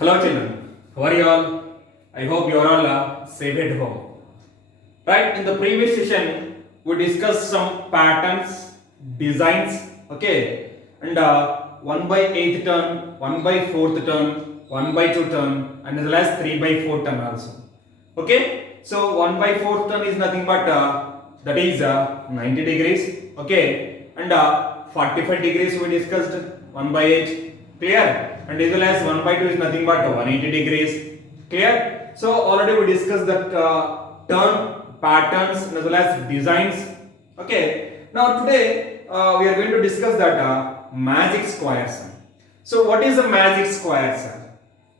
Hello children, how are you all? I hope you are all safe at home. Right, in the previous session, we discussed some patterns, designs, okay, and 1 by 8th turn, 1 by 4th turn, 1 by 2 turn, and as well as 3 by 4 turn also. Okay, so 1 by 4th turn is nothing but that is 90 degrees, okay, and 45 degrees we discussed 1 by 8, clear? And as well as 1 by 2 is nothing but 180 degrees, clear? So already we discussed that turn patterns as well as designs, okay. Now today we are going to discuss that magic squares. So what is a magic squares?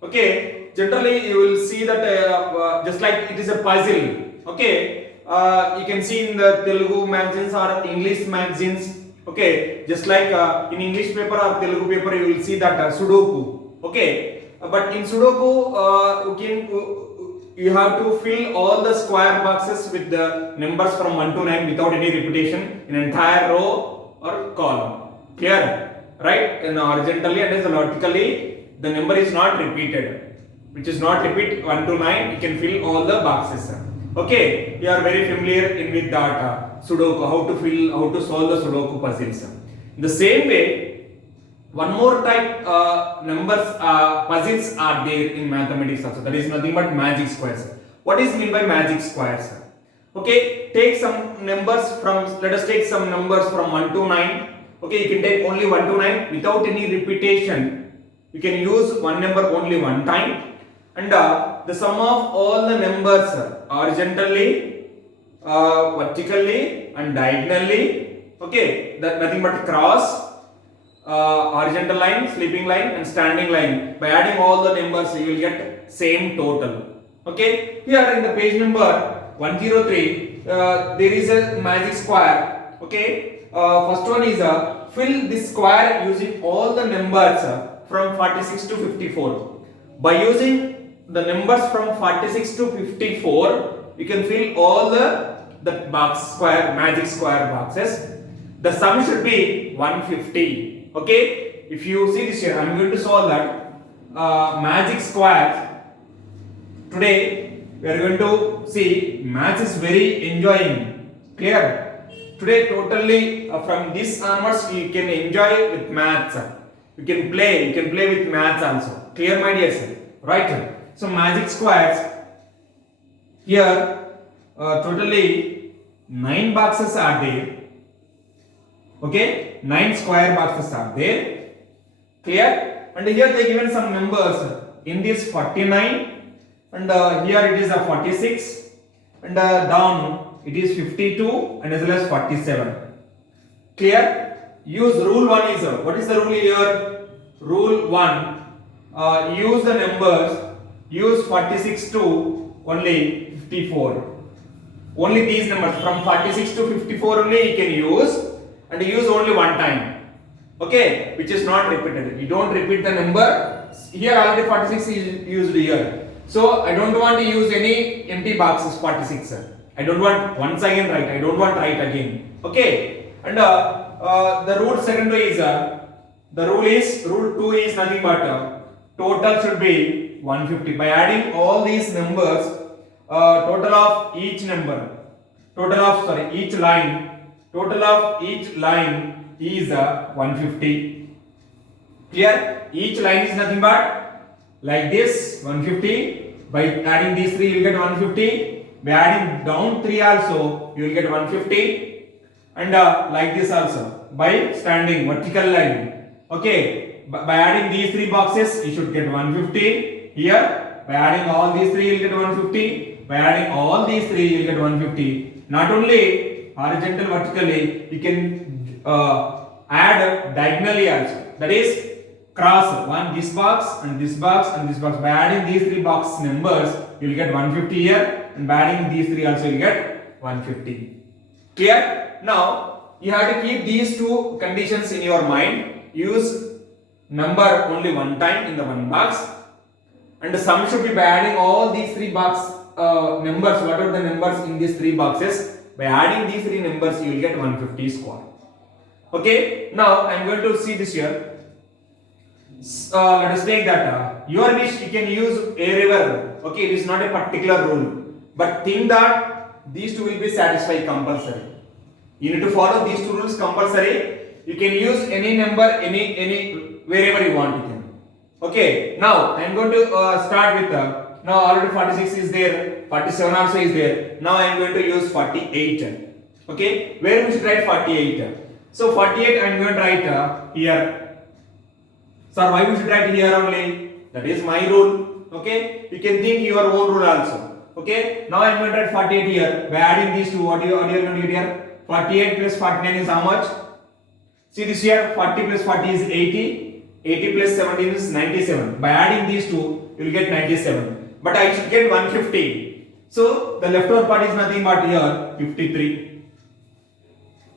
Okay, generally you will see that just like it is a puzzle, okay. You can see in the Telugu magazines or English magazines, okay, just like in English paper or Telugu paper you will see that Sudoku, okay, but in Sudoku you have to fill all the square boxes with the numbers from 1 to 9 without any repetition in entire row or column, clear? Right, and horizontally and vertically the number is not repeated, which is not repeat 1 to 9, you can fill all the boxes. Okay, you are very familiar in with that Sudoku, how to solve the Sudoku puzzles. In the same way, one more type numbers puzzles are there in mathematics also. That is nothing but magic squares. What is mean by magic squares? Okay, take some numbers from. Let us take some numbers from 1 to 9. Okay, you can take only 1 to 9 without any repetition. You can use one number only one time, and the sum of all the numbers horizontally, vertically, and diagonally. Okay, that nothing but cross. Horizontal line, sleeping line, and standing line. By adding all the numbers, you will get same total. Okay, here in the page number 103, there is a magic square. Okay, first one is fill this square using all the numbers from 46 to 54. By using the numbers from 46 to 54, you can fill all the box square magic square boxes. The sum should be 150. Okay, if you see this here, I am going to solve that magic square. Today we are going to see maths is very enjoying, clear? Today totally from this onwards you can enjoy with maths. You can play with maths also, clear my dear sir? Right? So magic squares here totally 9 boxes are there. Okay, 9 square boxes are there, clear? And here they given some numbers. In this 49, and here it is a 46, and down it is 52 and as well as 47. Clear? Use rule 1 is what is the rule here? Rule 1. Use the numbers. Use 46 to only 54. Only these numbers from 46 to 54 only you can use. And use only one time, okay, which is not repeated. You don't repeat the number. Here already 46 is used here, so I don't want to use any empty boxes. 46. I don't want once again write. I don't want write again. Okay, and the rule second way is rule 2 is nothing but total should be 150. By adding all these numbers, total of each number, each line. Total of each line is 150. Clear? Each line is nothing but like this 150. By adding these 3 you will get 150. By adding down 3 also you will get 150. And like this also by standing vertical line. Okay. By adding these 3 boxes you should get 150. Here by adding all these 3 you will get 150. By adding all these 3 you will get 150. Not only horizontal vertically, you can add diagonally also, that is cross one this box and this box and this box. By adding these 3 box numbers you will get 150 here, and by adding these 3 also you will get 150. Clear? Now you have to keep these 2 conditions in your mind. Use number only one time in the one box, and the sum should be by adding all these 3 box numbers, what are the numbers in these 3 boxes. By adding these 3 numbers, you will get 150 square. Okay. Now I am going to see this here. Let us take that your wish, you can use wherever. Okay, it is not a particular rule, but think that these two will be satisfied compulsory. You need to follow these two rules compulsory. You can use any number, any wherever you want. You can. Okay. Now I am going to start with now already 46 is there, 47 also is there. Now I am going to use 48. Okay. Where we should write 48? So 48 I am going to write here. Sir, why we should write here only? That is my rule. Okay. You can think your own rule also. Okay. Now I am going to write 48 here. By adding these two, what you are going to get here? 48 plus 49 is how much? See this here, 40 plus 40 is 80. 80 plus 17 is 97. By adding these two, you will get 97. But I should get 150. So the leftover part is nothing but here 53.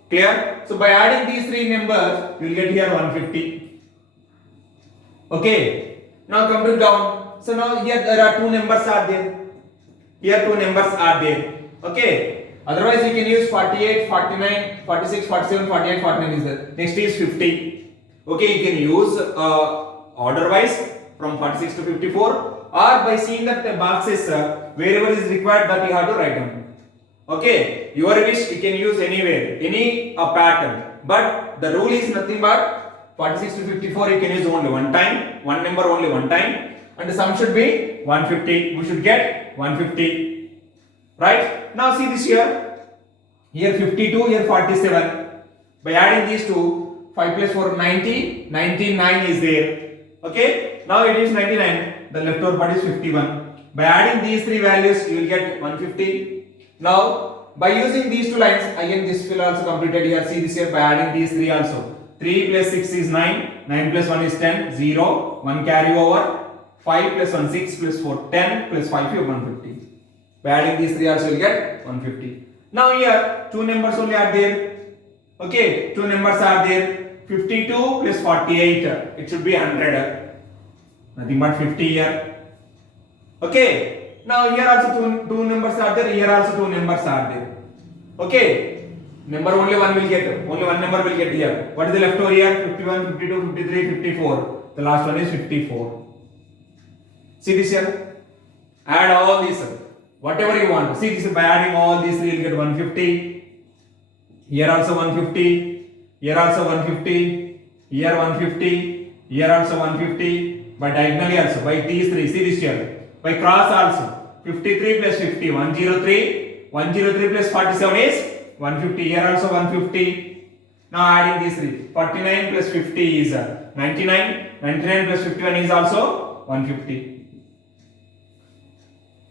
Clear? So by adding these three numbers, you will get here 150. Okay. Now come to down. So now here there are two numbers are there. Here two numbers are there. Okay. Otherwise, you can use 48, 49, 46, 47, 48, 49 is there. Next is 50. Okay, you can use order wise from 46 to 54, or by seeing that the boxes wherever is required that you have to write down. Okay, your wish you can use anywhere, any pattern. But the rule is nothing but 46 to 54 you can use only one time, one number only one time, and the sum should be 150. We should get 150. Right? Now see this here. Here 52, here 47. By adding these two, 5 plus 4, 90. 99 is there. Okay? Now it is 99. The leftover part is 51. By adding these three values, you will get 150. Now, by using these two lines, again this will also completed here. See this here. By adding these three also. 3 plus 6 is 9. 9 plus 1 is 10. 0. 1 carry over. 5 plus 1, 6 plus 4, 10 plus 5, 150. By adding these three also you will get 150. Now here two numbers only are there. Okay, two numbers are there. 52 plus 48. It should be 100. Nothing but 50 here. Okay. Now here also two numbers are there. Here also two numbers are there. Okay. Number only one will get. Only one number will get here. What is the left over here? 51, 52, 53, 54. The last one is 54. See this here. Add all these. Whatever you want. See this, by adding all these three, you will get 150. Here also 150. Here also 150. Here 150. Here also 150. By diagonally also. By these three. See this here. By cross also. 53 plus 50. 103. 103 plus 47 is 150. Here also 150. Now adding these three. 49 plus 50 is 99. 99 plus 51 is also 150.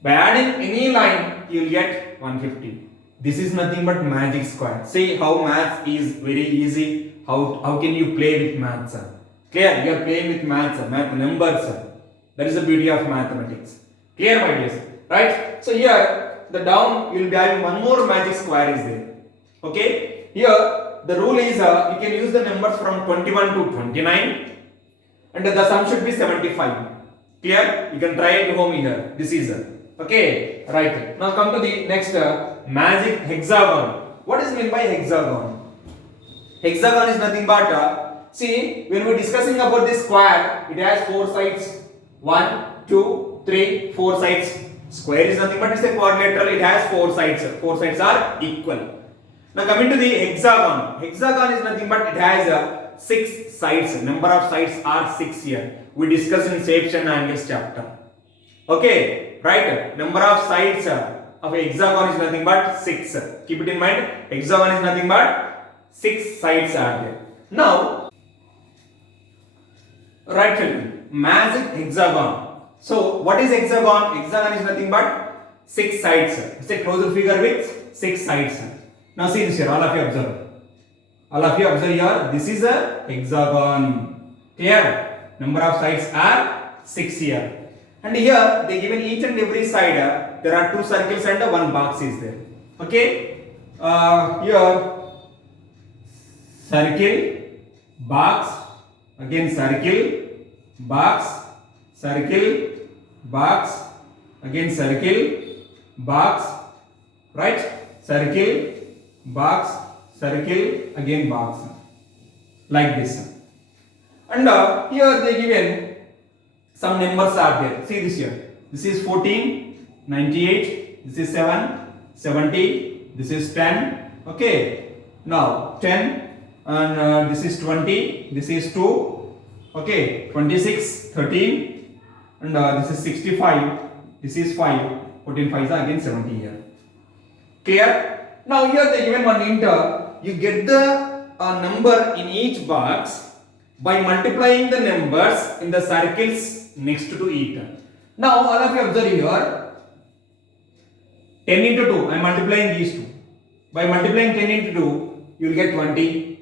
By adding any line, you will get 150. This is nothing but magic square. See how maths is very easy. How can you play with maths? Clear? You are playing with maths, math numbers. That is the beauty of mathematics. Clear, my dears? Right? So here, the down you will be having one more magic square is there. Okay? Here, the rule is you can use the numbers from 21 to 29, and the sum should be 75. Clear? You can try it at home here. This is okay, right. Now come to the next magic hexagon. What is meant by hexagon? Hexagon is nothing but see, when we are discussing about this square, it has four sides. 1, 2, 3, 4 sides. Square is nothing but it's a quadrilateral. It has four sides. Four sides are equal. Now coming to the hexagon. Hexagon is nothing but it has 6 sides. Number of sides are 6 here. We discussed in shapes and angles chapter. Okay. Right, number of sides of a hexagon is nothing but 6. Keep it in mind, hexagon is nothing but 6 sides are there. Now, right children, magic hexagon. So, what is hexagon? Hexagon is nothing but 6 sides. It's a closed figure with 6 sides. Now see this here, all of you observe. All of you observe here, this is a hexagon. Clear? Number of sides are 6 here. And here they given each and every side there are 2 circles and 1 box is there. Okay. Here circle, box, again circle, box, circle, box, again circle, box, right? Circle, box, circle, again box, like this. And here they given some numbers are there. See this here. This is 14, 98. This is 7, 70. This is 10. Okay. Now 10 and this is 20. This is 2. Okay. 26, 13 and this is 65. This is 5. 14 5s are again 70 here. Clear? Now here they given one enter. You get the number in each box by multiplying the numbers in the circles next to it. Now all of you observe here, 10 into 2, I am multiplying these two. By multiplying 10 into 2, you will get 20.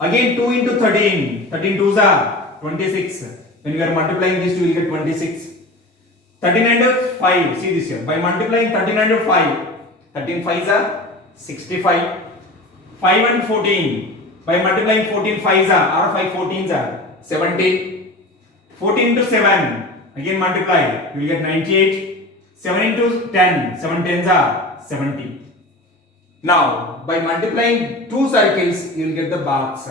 Again 2 into 13, 13 2s are 26. When you are multiplying these two, you will get 26. 13 and 5, see this here. By multiplying 13 and 5, 13 5s are 65. 5 and 14. By multiplying 14 5s are, or 5 14s are 70. 14 into 7, again multiply, you will get 98. 7 into 10, 7 10s are 70. Now, by multiplying two circles, you will get the box.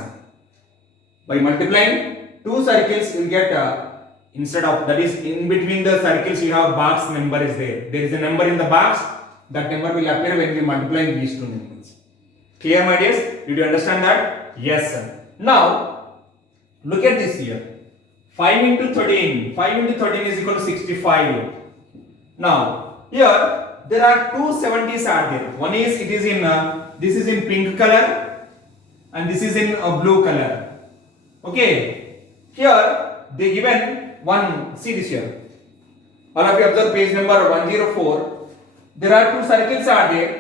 By multiplying two circles, you will get, instead of, that is in between the circles, you have box number is there. There is a number in the box, that number will appear when we multiplying these two numbers. Clear, my dears? Did you understand that? Yes, sir. Now, look at this here. 5 into 13. 5 into 13 is equal to 65. Now, here there are two 70s are there. One is, it is in, this is in pink color and this is in blue color. Okay. Here, they given one, see this here. All of you observe page number 104. There are two circles are there.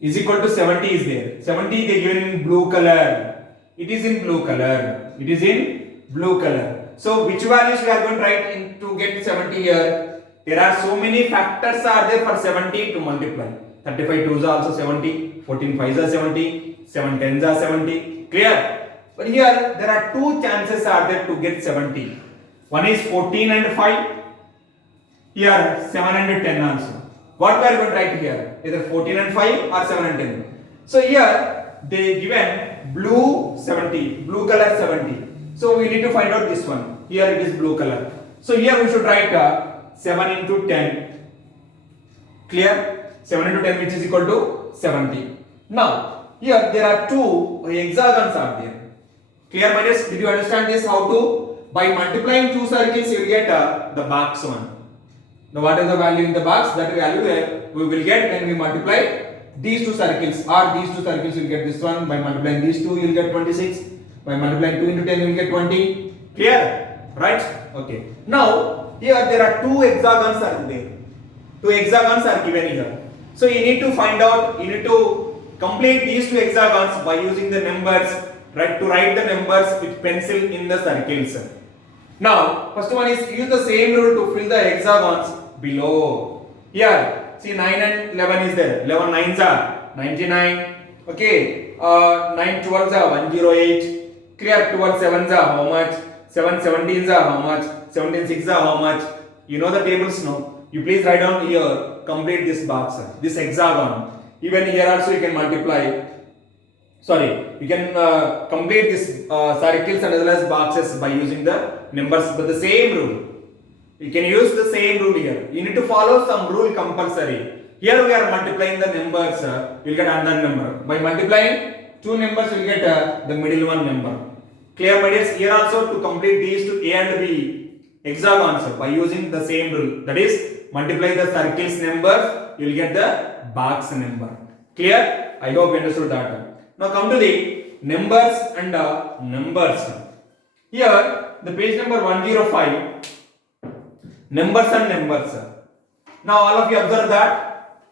Is equal to 70 is there. 70 they given in blue color. It is in blue color. It is in blue color. So which values we are going to write in to get 70 here? There are so many factors are there for 70 to multiply. 35 2s are also 70. 14 5s are 70. 7 10s are 70. Clear? But here there are two chances are there to get 70. One is 14 and 5. Here 7 and 10 also. What we are going to write here? Either 14 and 5 or 7 and 10. So here they given blue 70, blue color 70. So we need to find out this one. Here it is blue color. So here we should write 7 into 10. Clear? 7 into 10 which is equal to 70. Now here there are two hexagons are there. Clear, my dears? Did you understand this? How to? By multiplying two circles you will get the box one. Now what is the value in the box? That value we will get when we multiply these two circles, or these two circles you will get this one. By multiplying these two you will get 26. By multiplying 2 into 10 you will get 20. Clear? Right? Okay. Now here there are two hexagons are there. Two hexagons are given here. So you need to find out, you need to complete these two hexagons by using the numbers, right? To write the numbers with pencil in the circles. Now, first one is use the same rule to fill the hexagons below. Here, see 9 and 11 is there. 11 9s are 99. Okay, 9 12s are 108. Clear? 12 7s are how much? 7 17s are how much? 17 6s are how much? You know the tables now. You please write down here. Complete this box, this hexagon. Even here also you can multiply. Sorry, you can complete this circles and as well as boxes by using the numbers, but the same rule. You can use the same rule here. You need to follow some rule compulsory. Here we are multiplying the numbers, you will get another number. By multiplying two numbers, you will get the middle one number. Clear, my dears? Here also to complete these two A and B hexagons by using the same rule. That is, multiply the circles numbers, you will get the box number. Clear? I hope you understood that. Now come to the numbers and numbers. Here the page number 105, numbers and numbers. Now all of you observe that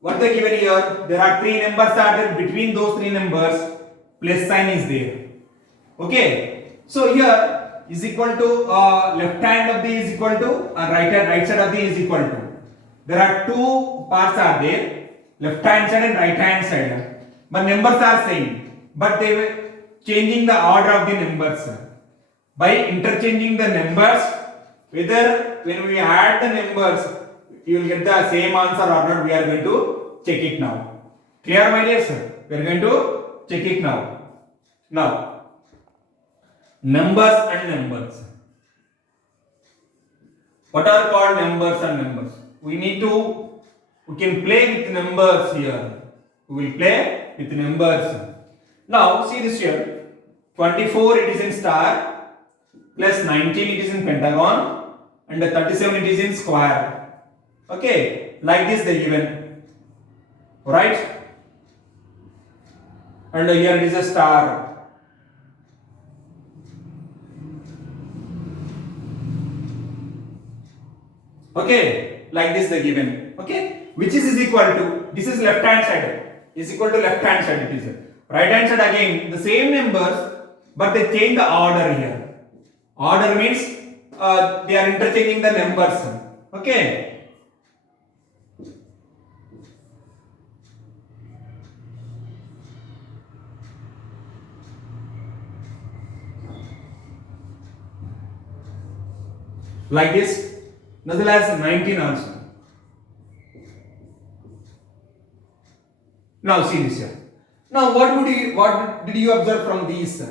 what they given here, there are three numbers are there. Between those three numbers plus sign is there. Okay, so here is equal to left hand of the is equal to right side of the is equal to. There are two parts are there, left hand side and right hand side. But numbers are same, but they were changing the order of the numbers. By interchanging the numbers, whether when we add the numbers, you will get the same answer or not, we are going to check it now. Clear, my dear sir? We are going to check it now. Now, numbers and numbers. What are called numbers and numbers? We can play with numbers here. We will play with numbers. Now see this here. 24 it is in star, plus 19 it is in pentagon, and 37 it is in square. Okay, like this they given, right? And here it is a star. Okay, like this they given. Okay, which is equal to, this is left hand side, is equal to left hand side. It is right hand side again the same numbers, but they change the order here. Order means they are interchanging the numbers. Okay, like this, as well as 19 also. Now see this here. Now what did you observe from these?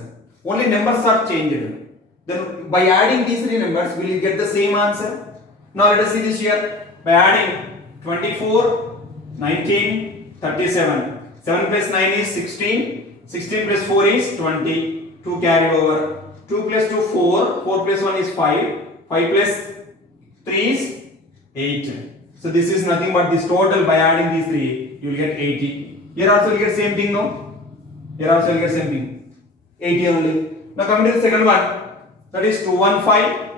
Only numbers are changed. Then by adding these three numbers, will you get the same answer? Now let us see this here. By adding 24, 19, 37. 7 plus 9 is 16. 16 plus 4 is 20. 2 carry over. 2 plus 2 4. 4 plus 1 is 5. 5 plus 3 is 8. So this is nothing but this total. By adding these three, you will get 80. Here also you get same thing, no? Here also you get same thing. 80 only. Now coming to the second one. That is 215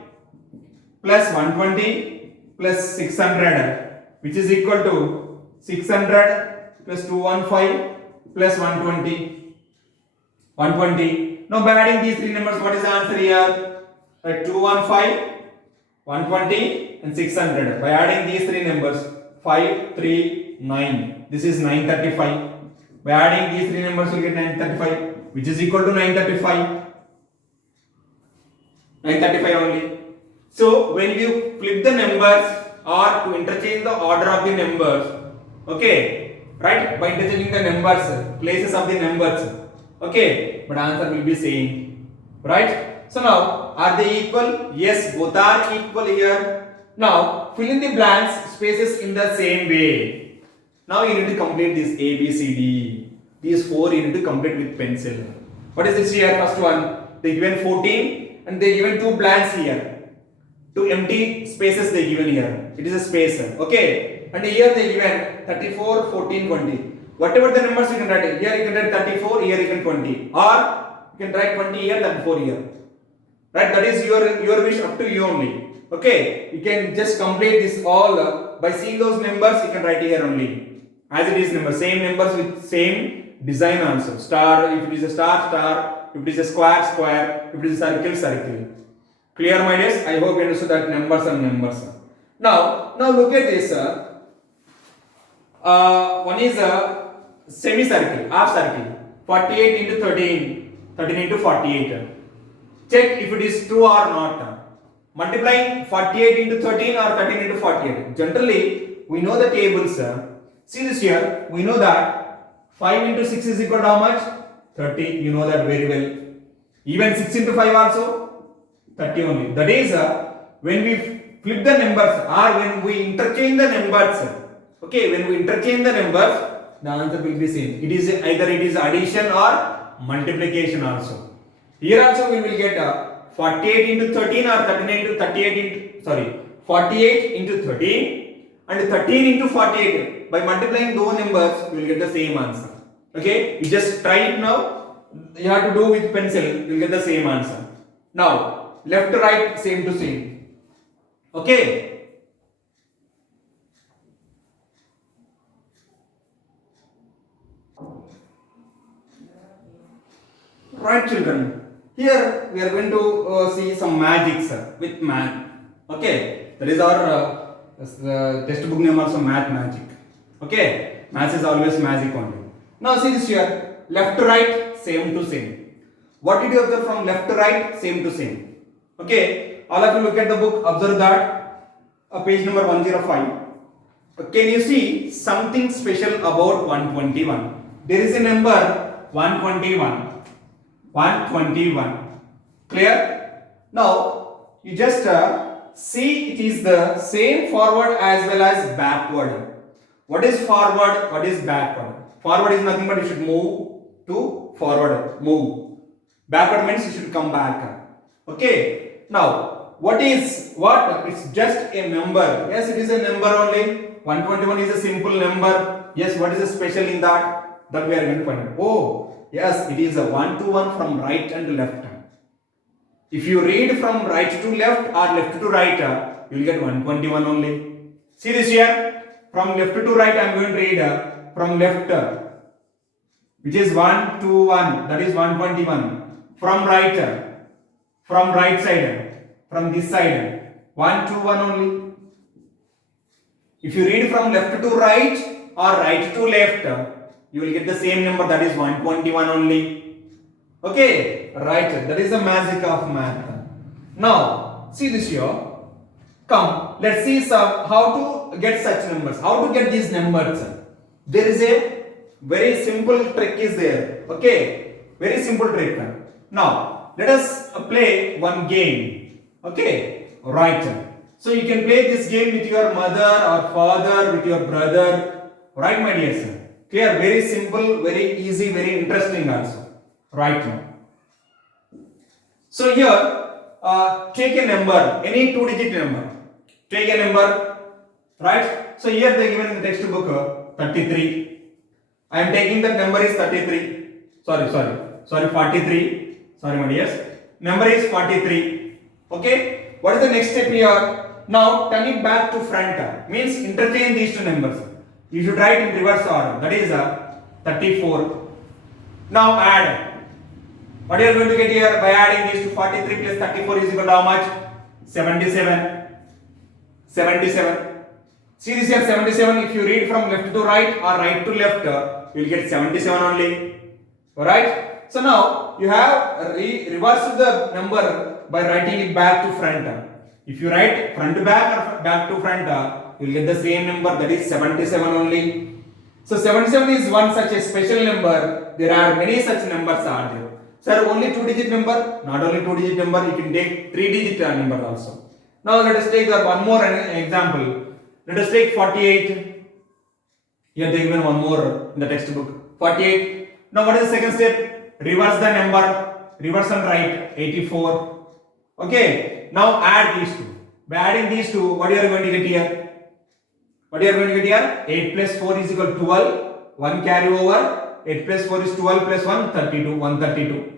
plus 120 plus 600, which is equal to 600 plus 215 plus 120. 120. Now by adding these three numbers, what is the answer here? 215, 120 and 600. By adding these three numbers, 5, 3, 9. This is 935. By adding these three numbers, you will get 935, which is equal to 935. 935 only. So when you flip the numbers or to interchange the order of the numbers, okay, right? By interchanging the numbers, places of the numbers, okay, but answer will be same, right? So now, are they equal? Yes, both are equal here. Now fill in the blanks, spaces in the same way. Now you need to complete this A, B, C, D. These four you need to complete with pencil. What is this here? First one, they given 14 and they given two blanks here. Two empty spaces they given here. It is a space. Okay. And here they given 34, 14, 20. Whatever the numbers you can write it. Here you can write 34, here you can 20. Or you can write 20 here, 34 here. Right? That is your wish, up to you only. Okay. You can just complete this all by seeing those numbers. You can write here only. As it is number, same numbers with same design also. Star, if it is a star, star. If it is a square, square. If it is a circle, circle. Clear, my dears? I hope you understood that numbers and numbers. Now look at this. One is a semicircle, half circle. 48 into 13. 13 into 48. Check if it is true or not. Multiplying 48 into 13 or 13 into 48. Generally, we know the tables. See this here. We know that 5 into 6 is equal to how much? 30. You know that very well. Even 6 into 5 also 30 only. That is when we flip the numbers or when we interchange the numbers. Okay, when we interchange the numbers, the answer will be same. It is either it is addition or multiplication also. Here also we will get 48 into 13 or 38 into 48 into 13 and 13 into 48. By multiplying those numbers, you will get the same answer. Okay, you just try it now. You have to do with pencil, you will get the same answer. Now, left to right, same to same. Okay. Right, children. Here we are going to see some magics with math. Okay, that is our textbook name also, math magic. Okay, math is always magic only. Now see this here, left to right, same to same. What did you observe from left to right? Same to same. Okay, all of you look at the book, observe that page number 105. Can you see something special about 121? There is a number 121. 121. Clear? Now you just see it is the same forward as well as backward. What is forward? What is backward? Forward is nothing but you should move to forward. Move. Backward means you should come back. Okay. Now what is what? It's just a number. Yes, it is a number only. 121 is a simple number. Yes, what is the special in that? That we are going to find out. Oh, yes, it is a 1 to 1 from right and left. If you read from right to left or left to right, you will get 121 only. See this here? From left to right, I am going to read from left, which is 1 to 1, that is 121. From right side, from this side, 1 to 1 only. If you read from left to right or right to left, you will get the same number, that is 121 only. Okay, right, that is the magic of math. Now, see this here. Come, let's see how to get such numbers, how to get these numbers. There is a very simple trick is there. Okay, very simple trick. Now, let us play one game. Okay, right. So you can play this game with your mother or father, with your brother. Right, my dear sir? Clear? Very simple, very easy, very interesting also. Right now. So here, take a number, any 2-digit number. Take a number, right? So here they given in the textbook 33. I am taking that number is 33. Sorry, 43. Sorry, my dears. Number is 43. Okay. What is the next step here? Now turn it back to front. Means interchange these two numbers. You should write in reverse order. That is 34. Now add. What you are going to get here by adding these to 43 plus 34 is equal to how much? 77. 77. See this here 77. If you read from left to right or right to left, you will get 77 only. Alright? So now you have reversed the number by writing it back to front. If you write front to back or back to front, you will get the same number, that is 77 only. So 77 is one such a special number. There are many such numbers are there. Sir, only 2-digit number? Not only 2-digit number, you can take 3-digit number also. Now let us take one more example. Let us take 48. Here they given one more in the textbook. 48. Now what is the second step? Reverse the number. Reverse and write 84. Okay. Now add these two. By adding these two, what you are going to get here? What you are going to get here? 8 plus 4 is equal to 12. 1 carry over. 8 plus 4 is 12 plus 1, 32. 132.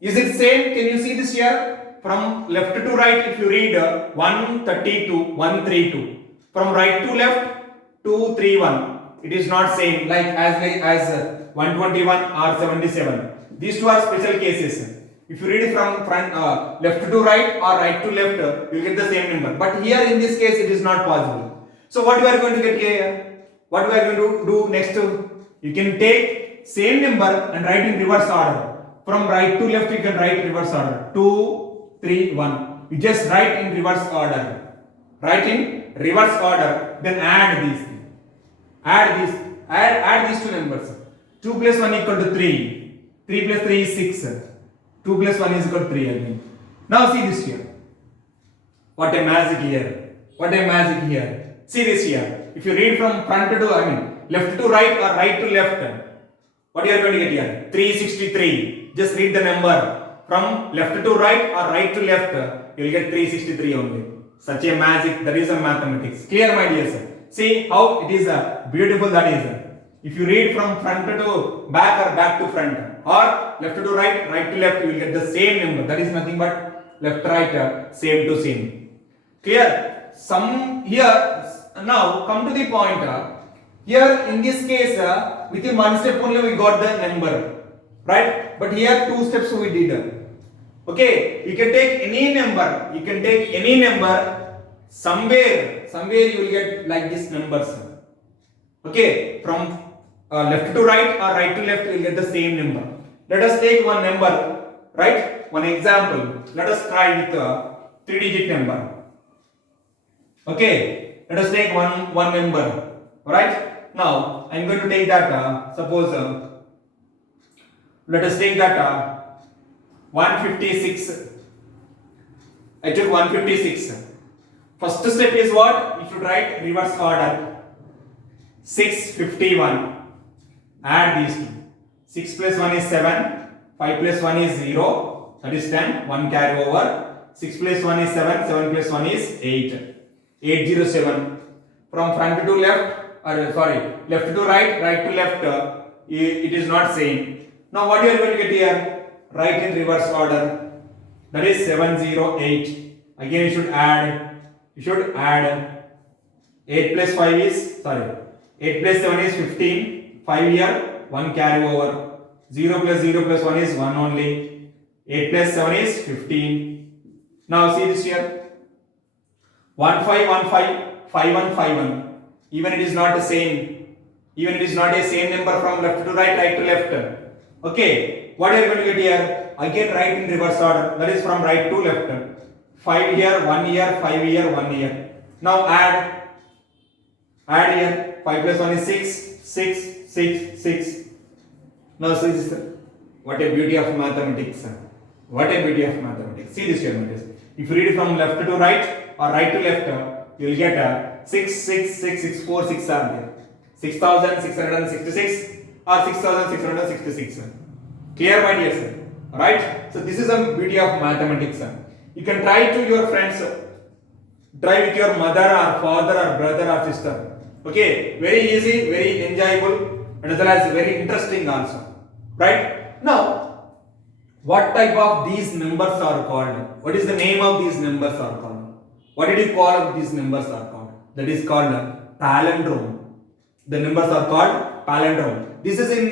Is it same? Can you see this here? From left to right, if you read 132, 132. From right to left, 231. It is not same like as 121 or 77. These two are special cases. If you read from front, left to right or right to left, you get the same number. But here in this case, it is not possible. So what you are going to get here? What we are going to do next? You can take same number and write in reverse order. From right to left, you can write reverse order. 2, 3, 1. You just write in reverse order. Write in reverse order. Then add these. Add these two numbers. 2 plus 1 equal to 3. 3 plus 3 is 6. 2 plus 1 is equal to 3 again. Now see this here. What a magic here. What a magic here. See this here. If you read from front to, left to right or right to left, what you are going to get here? 363. Just read the number. From left to right or right to left, you will get 363 only. Such a magic. That is a mathematics. Clear, my dear sir? See how it is beautiful that is. If you read from front to back or back to front or left to right, right to left, you will get the same number. That is nothing but left, right, same to same. Clear? Some here, now come to the point. Here in this case, within one step only we got the number. Right? But here 2 steps we did. Okay, you can take any number. You can take any number. Somewhere you will get like this numbers. Okay, from left to right or right to left, you will get the same number. Let us take one number, right? One example. Let us try with a 3-digit number. Okay, let us take one number. Alright? Now, I am going to take that, suppose, let us take that 156. I took 156. First step is what? You should write reverse order. 651. Add these two. 6 plus 1 is 7. 5 plus 1 is 0. That is 10. 1 carry over. 6 plus 1 is 7. 7 plus 1 is 8. 807. From front to left, or sorry, left to right, right to left, it is not same. Now what you are going to get here? Write in reverse order. That is 708. Again you should add. You should add. 8 plus 5 is, sorry, 8 plus 7 is 15. 5 here, 1 carry over. 0 plus 0 plus 1 is 1 only. 8 plus 7 is 15. Now see this here. 1515, 5151. Even it is not the same. Even it is not a same number from left to right, right to left. Okay. What are you going to get here? Again write in reverse order. That is from right to left. 5 here, 1 here, 5 here, 1 here. Now add. Add here. 5 plus 1 is 6. 6, 6, 6. Now see this. What a beauty of mathematics. What a beauty of mathematics. See this here. If you read from left to right or right to left, you will get 6, 6, 6, 6, 4, 6 are there. 6666 or 6666. Clear, my dear sir? Right? So this is a beauty of mathematics. You can try to your friends. Try with your mother or father or brother or sister. Okay? Very easy, very enjoyable, and as well as very interesting also. Right? Now, what type of these numbers are called? What is the name of these numbers are called? What did you call these numbers are called? That is called palindrome. The numbers are called palindrome. This is in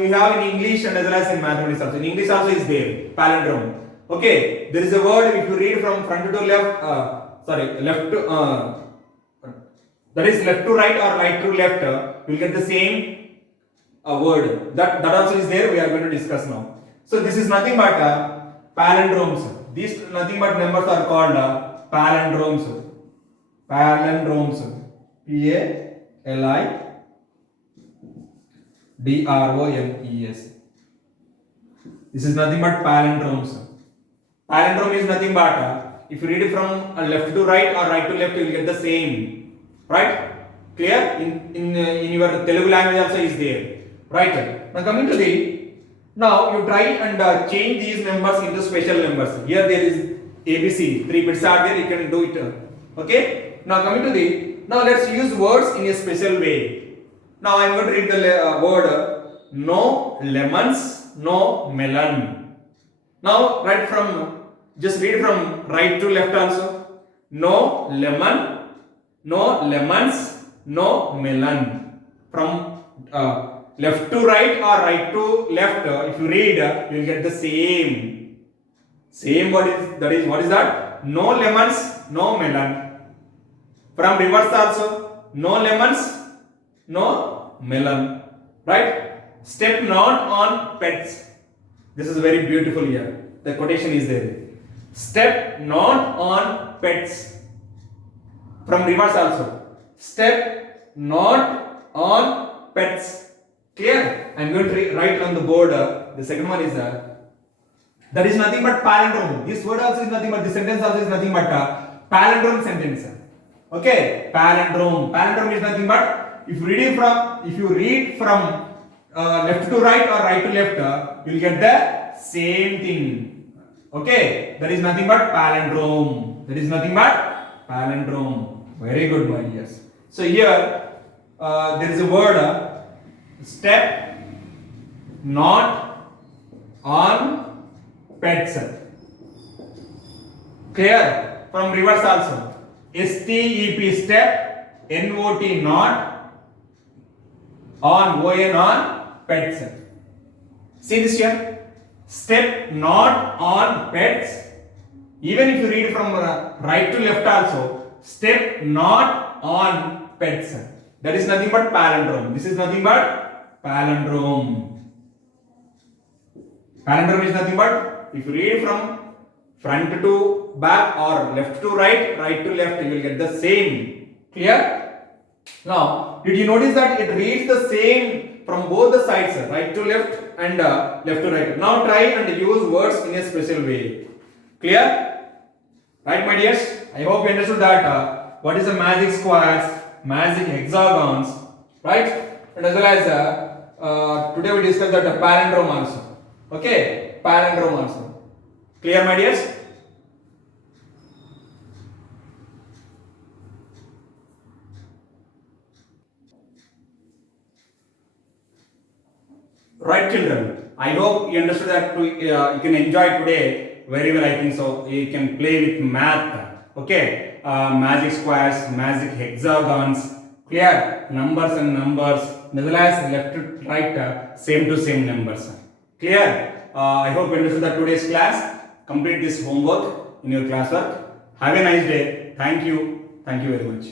you have in English and as well as in mathematics also. In English also is there palindrome. Okay, there is a word if you read from front to left. Left to that is left to right or right to left. You will get the same word. That also is there. We are going to discuss now. So this is nothing but palindromes. These nothing but numbers are called palindromes. Palindromes. P-A-L-I-D-R-O-M-E-S. This is nothing but palindromes. Palindrome is nothing but if you read it from left to right or right to left, you will get the same. Right? Clear? In your Telugu language also is there. Right? Now coming to now you try and change these numbers into special numbers. Here there is ABC. 3 bits are there. You can do it. Okay? Now coming to now let's use words in a special way. Now I am going to read the word no lemons, no melon. Now just read from right to left also. No lemon, no lemons, no melon. From left to right or right to left, if you read, you will get the same. Same what is that? No lemons, no melon. From reverse also, no lemons, no melon. Right? Step not on pets. This is very beautiful here. The quotation is there. Step not on pets. From reverse also. Step not on pets. Clear? I am going to write on the board. The second one is that is nothing but palindrome. This word also is nothing but, this sentence also is nothing but palindrome sentence. Okay? Palindrome. Palindrome is nothing but if you read from left to right or right to left, you will get the same thing. Okay? That is nothing but palindrome. That is nothing but palindrome. Very good, my dears. So here there is a word step not on pets. Clear? From reverse also. STEP step, NOT not, on ON on pets. See this here? Step not on pets. Even if you read from right to left also, step not on pets. That is nothing but palindrome. This is nothing but palindrome. Palindrome is nothing but if you read from front to back or left to right, right to left, you will get the same. Clear? Now, did you notice that it reads the same from both the sides, right to left and left to right. Now try and use words in a special way. Clear? Right, my dears? I hope you understood that what is the magic squares, magic hexagons, right? And as well as today we discussed that palindrome also. Okay, palindrome also. Clear, my dears? Right, children. I hope you understood that you can enjoy today very well. I think so. You can play with math. Okay, magic squares, magic hexagons. Clear? Numbers and numbers. As well as left to right, same to same numbers. Clear? I hope you understood that today's class. Complete this homework in your classwork. Have a nice day. Thank you. Thank you very much.